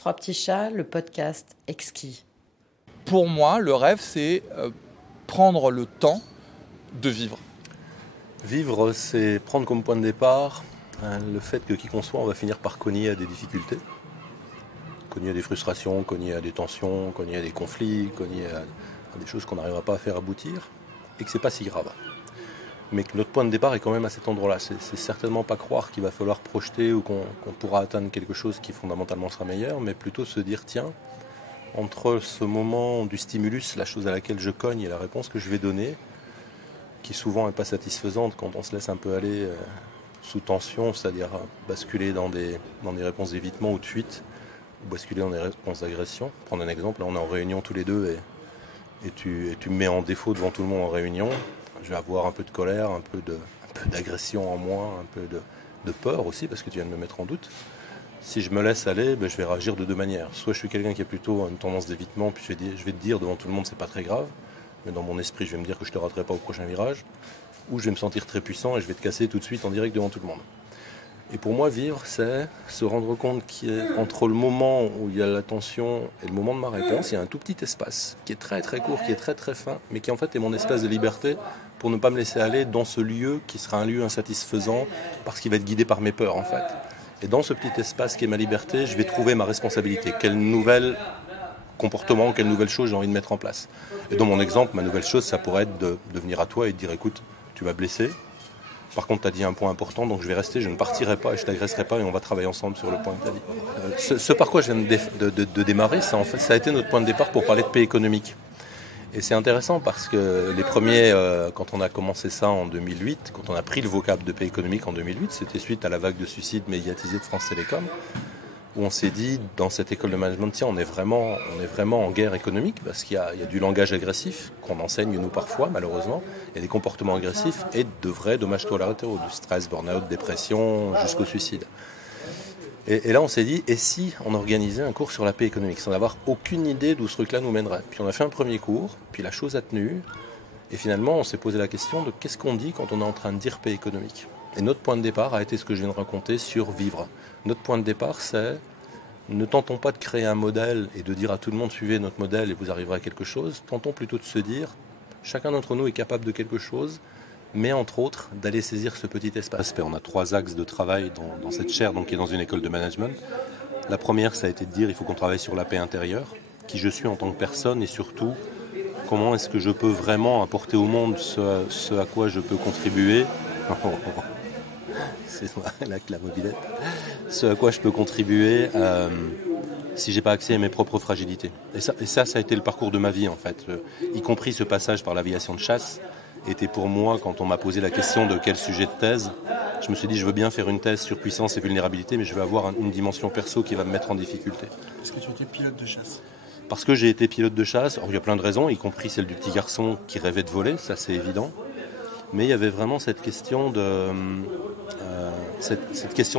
Trois petits chats, le podcast exquis. Pour moi, le rêve, c'est prendre le temps de vivre. Vivre, c'est prendre comme point de départ le fait que qui qu'on soit, on va finir par cogner à des difficultés. Cogner à des frustrations, cogner à des tensions, cogner à des conflits, cogner à des choses qu'on n'arrivera pas à faire aboutir, et que c'est pas si grave. Mais que notre point de départ est quand même à cet endroit-là. C'est certainement pas croire qu'il va falloir projeter ou qu'on pourra atteindre quelque chose qui fondamentalement sera meilleur, mais plutôt se dire, tiens, entre ce moment du stimulus, la chose à laquelle je cogne et la réponse que je vais donner, qui souvent n'est pas satisfaisante quand on se laisse un peu aller sous tension, c'est-à-dire basculer dans des réponses d'évitement ou de fuite, ou basculer dans des réponses d'agression. Prendre un exemple, là on est en réunion tous les deux et tu me mets en défaut devant tout le monde en réunion. Je vais avoir un peu de colère, un peu d'agression en moins, un peu de peur aussi, parce que tu viens de me mettre en doute. Si je me laisse aller, je vais réagir de deux manières. Soit je suis quelqu'un qui a plutôt une tendance d'évitement, puis je vais te dire devant tout le monde c'est pas très grave, mais dans mon esprit je vais me dire que je te raterai pas au prochain virage, ou je vais me sentir très puissant et je vais te casser tout de suite en direct devant tout le monde. Et pour moi, vivre, c'est se rendre compte qu'entre le moment où il y a la tension et le moment de ma réponse, il y a un tout petit espace qui est très très court, qui est très très fin, mais qui en fait est mon espace de liberté pour ne pas me laisser aller dans ce lieu qui sera un lieu insatisfaisant parce qu'il va être guidé par mes peurs en fait. Et dans ce petit espace qui est ma liberté, je vais trouver ma responsabilité. Quel nouvel comportement, quelle nouvelle chose j'ai envie de mettre en place. Et dans mon exemple, ma nouvelle chose, ça pourrait être de venir à toi et de dire, écoute, tu m'as blessé. Par contre, tu as dit un point important, donc je vais rester, je ne partirai pas et je ne t'agresserai pas et on va travailler ensemble sur le point que tu as dit. Ce par quoi je viens de démarrer, ça a été notre point de départ pour parler de paix économique. Et c'est intéressant parce que les premiers, quand on a commencé ça en 2008, quand on a pris le vocable de paix économique en 2008, c'était suite à la vague de suicides médiatisés de France Télécom, où on s'est dit, dans cette école de management, tiens, on est vraiment en guerre économique, parce qu'il y a du langage agressif qu'on enseigne nous parfois, malheureusement, il y a des comportements agressifs et de vrais dommages collatéraux, du stress, burn-out, dépression, jusqu'au suicide. Et là, on s'est dit, et si on organisait un cours sur la paix économique, sans avoir aucune idée d'où ce truc-là nous mènerait. Puis on a fait un premier cours, puis la chose a tenu, et finalement, on s'est posé la question de qu'est-ce qu'on dit quand on est en train de dire paix économique. Et notre point de départ a été ce que je viens de raconter sur vivre. Notre point de départ, c'est ne tentons pas de créer un modèle et de dire à tout le monde suivez notre modèle et vous arriverez à quelque chose. Tentons plutôt de se dire chacun d'entre nous est capable de quelque chose, mais entre autres d'aller saisir ce petit espace. On a 3 axes de travail dans cette chaire, donc qui est dans une école de management. La première, ça a été de dire il faut qu'on travaille sur la paix intérieure, qui je suis en tant que personne et surtout comment est-ce que je peux vraiment apporter au monde ce à quoi je peux contribuer. C'est là que la mobilette. Ce à quoi je peux contribuer si j'ai pas accès à mes propres fragilités. Et ça a été le parcours de ma vie en fait. Y compris ce passage par l'aviation de chasse était pour moi, quand on m'a posé la question de quel sujet de thèse, je me suis dit je veux bien faire une thèse sur puissance et vulnérabilité, mais je veux avoir une dimension perso qui va me mettre en difficulté. Est-ce que tu étais pilote de chasse ? Parce que j'ai été pilote de chasse. Alors, il y a plein de raisons, y compris celle du petit garçon qui rêvait de voler, ça c'est évident. Mais il y avait vraiment cette question de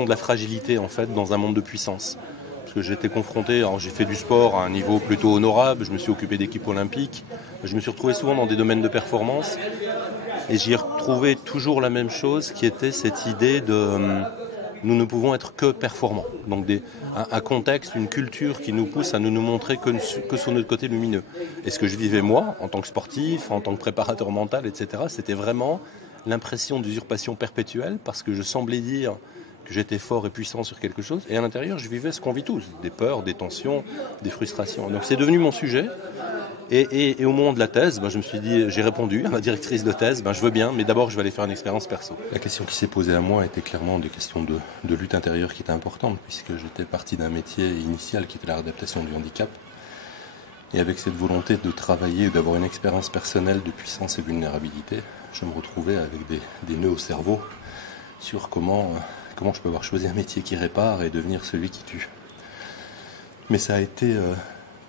la fragilité en fait dans un monde de puissance. Parce que j'étais confronté, alors j'ai fait du sport à un niveau plutôt honorable, je me suis occupé d'équipes olympiques, je me suis retrouvé souvent dans des domaines de performance et j'y ai retrouvé toujours la même chose qui était cette idée de nous ne pouvons être que performants. Donc un contexte, une culture qui nous pousse à nous montrer que sur notre côté lumineux. Et ce que je vivais moi, en tant que sportif, en tant que préparateur mental, etc., c'était vraiment l'impression d'usurpation perpétuelle parce que je semblais dire que j'étais fort et puissant sur quelque chose. Et à l'intérieur, je vivais ce qu'on vit tous, des peurs, des tensions, des frustrations. Donc c'est devenu mon sujet. Et au moment de la thèse, je me suis dit, j'ai répondu à ma directrice de thèse, je veux bien, mais d'abord je vais aller faire une expérience perso. La question qui s'est posée à moi était clairement des questions de lutte intérieure qui étaient importantes, puisque j'étais parti d'un métier initial qui était la réadaptation du handicap. Et avec cette volonté de travailler, d'avoir une expérience personnelle de puissance et vulnérabilité, je me retrouvais avec des nœuds au cerveau sur comment je peux avoir choisi un métier qui répare et devenir celui qui tue. Mais ça a été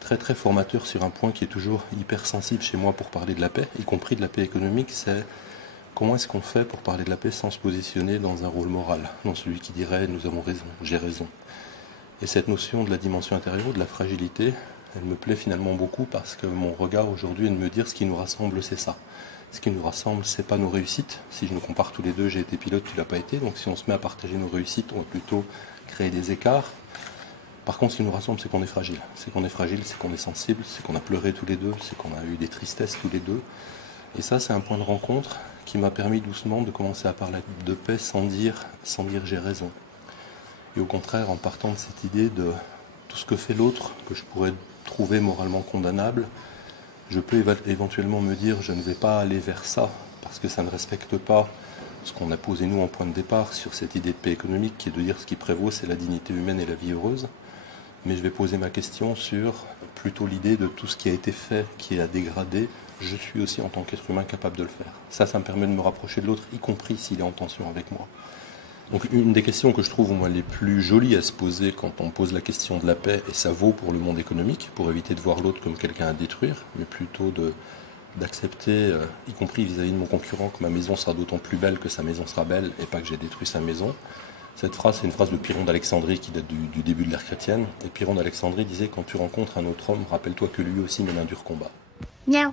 très très formateur sur un point qui est toujours hyper sensible chez moi pour parler de la paix, y compris de la paix économique, c'est comment est-ce qu'on fait pour parler de la paix sans se positionner dans un rôle moral, dans celui qui dirait nous avons raison, j'ai raison. Et cette notion de la dimension intérieure, de la fragilité, elle me plaît finalement beaucoup parce que mon regard aujourd'hui est de me dire ce qui nous rassemble c'est ça. Ce qui nous rassemble, c'est pas nos réussites. Si je nous compare tous les deux, j'ai été pilote, tu l'as pas été. Donc si on se met à partager nos réussites, on va plutôt créer des écarts. Par contre, ce qui nous rassemble, c'est qu'on est fragile. C'est qu'on est sensible, c'est qu'on a pleuré tous les deux, c'est qu'on a eu des tristesses tous les deux. Et ça, c'est un point de rencontre qui m'a permis doucement de commencer à parler de paix sans dire j'ai raison. Et au contraire, en partant de cette idée de tout ce que fait l'autre, que je pourrais trouver moralement condamnable, je peux éventuellement me dire je ne vais pas aller vers ça, parce que ça ne respecte pas ce qu'on a posé nous en point de départ sur cette idée de paix économique, qui est de dire ce qui prévaut, c'est la dignité humaine et la vie heureuse. Mais je vais poser ma question sur plutôt l'idée de tout ce qui a été fait, qui a dégradé, je suis aussi en tant qu'être humain capable de le faire. Ça me permet de me rapprocher de l'autre, y compris s'il est en tension avec moi. Donc une des questions que je trouve moi les plus jolies à se poser quand on pose la question de la paix, et ça vaut pour le monde économique, pour éviter de voir l'autre comme quelqu'un à détruire, mais plutôt d'accepter, y compris vis-à-vis de mon concurrent, que ma maison sera d'autant plus belle que sa maison sera belle et pas que j'ai détruit sa maison. Cette phrase, c'est une phrase de Pyrrhon d'Alexandrie qui date du début de l'ère chrétienne. Et Pyrrhon d'Alexandrie disait « Quand tu rencontres un autre homme, rappelle-toi que lui aussi mène un dur combat ». Miaou.